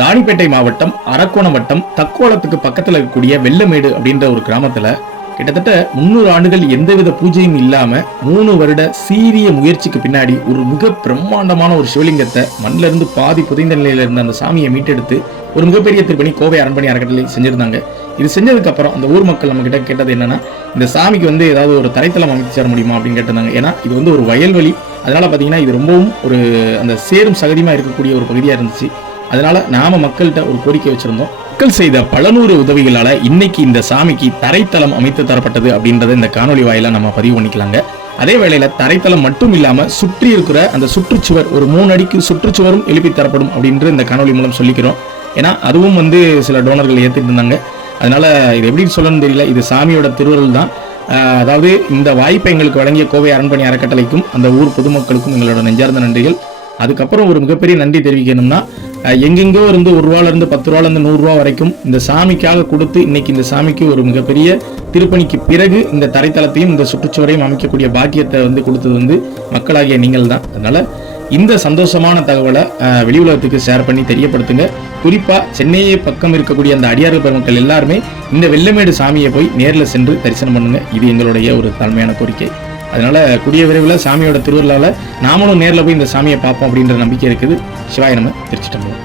ராணிப்பேட்டை மாவட்டம் அரக்கோணம் வட்டம் தக்கோலத்துக்கு பக்கத்தில் இருக்கக்கூடிய வெள்ளமேடு அப்படின்ற ஒரு கிராமத்தில் கிட்டத்தட்ட முந்நூறு ஆண்டுகள் எந்தவித பூஜையும் இல்லாம மூணு வருட சீரிய முயற்சிக்கு பின்னாடி ஒரு மிக பிரம்மாண்டமான ஒரு சிவலிங்கத்தை மண்ணில இருந்து பாதி புதைந்த நிலையில இருந்த அந்த சாமியை மீட்டெடுத்து ஒரு மிகப்பெரிய திருப்பணி கோவை அரண்மனை அறக்கட்டளை செஞ்சிருந்தாங்க. இது செஞ்சதுக்கு அப்புறம் அந்த ஊர் மக்கள் நம்ம கிட்ட கேட்டது என்னன்னா இந்த சாமிக்கு வந்து ஏதாவது ஒரு தரைத்தளம் அமைத்து தர முடியுமா அப்படின்னு கேட்டிருந்தாங்க. ஏன்னா இது வந்து ஒரு வயல்வெளி. அதனால பாத்தீங்கன்னா இது ரொம்பவும் ஒரு அந்த சேரும் சகதியமா இருக்கக்கூடிய ஒரு பகுதியா இருந்துச்சு. அதனால நாம மக்கள்கிட்ட ஒரு கோரிக்கை வச்சிருந்தோம். மக்கள் செய்த பல நூறு உதவிகளால இன்னைக்கு இந்த சாமிக்கு தரைத்தளம் அமைத்து தரப்பட்டது அப்படின்றத இந்த காணொலி வாயிலா நம்ம பதிவு பண்ணிக்கலாங்க. அதே வேளையில தரைத்தளம் மட்டும் இல்லாம சுற்றி இருக்கிற அந்த சுற்றுச்சுவர் ஒரு மூணு அடிக்கு சுற்றுச்சுவரும் எழுப்பி தரப்படும் அப்படின்ற இந்த காணொலி மூலம் சொல்லிக்கிறோம். ஏன்னா அதுவும் வந்து சில டோனர்கள் ஏற்றிட்டு இருந்தாங்க. அதனால இது எப்படி சொல்லணும்னு தெரியல. இது சாமியோட திருவருள் தான். அதாவது இந்த வாய்ப்பை எங்களுக்கு வழங்கிய கோவை அரண்மனை அறக்கட்டளைக்கும் அந்த ஊர் பொதுமக்களுக்கும் எங்களோட நெஞ்சார்ந்த நன்றிகள். அதுக்கப்புறம் ஒரு மிகப்பெரிய நன்றி தெரிவிக்கணும்னா எங்கெங்கோ இருந்து ஒரு ரூபால இருந்து பத்து ரூபால இருந்து நூறுரூவா வரைக்கும் இந்த சாமிக்காக கொடுத்து இன்னைக்கு இந்த சாமிக்கு ஒரு மிகப்பெரிய திருப்பணிக்கு பிறகு இந்த தரைத்தளத்தையும் இந்த சுற்றுச்சுவரையும் அமைக்கக்கூடிய பாக்கியத்தை வந்து கொடுத்தது வந்து மக்களாகிய நீங்கள் தான். அதனால இந்த சந்தோஷமான தகவலை வெளி உலகத்துக்கு ஷேர் பண்ணி தெரியப்படுத்துங்க. குறிப்பாக சென்னையை பக்கம் இருக்கக்கூடிய அந்த அடியார்கள் பெருமக்கள் எல்லாருமே இந்த வெள்ளமேடு சாமியை போய் நேரில் சென்று தரிசனம் பண்ணுங்க. இது எங்களுடைய ஒரு தலைமையான கோரிக்கை. அதனால கூடிய விரைவில் சாமியோட திருவிழாவில் நாமளும் நேரில் போய் இந்த சாமியை பார்ப்போம் அப்படின்ற நம்பிக்கை இருக்குது. சிவாய நம்ம திருச்சிட்டம்பலம்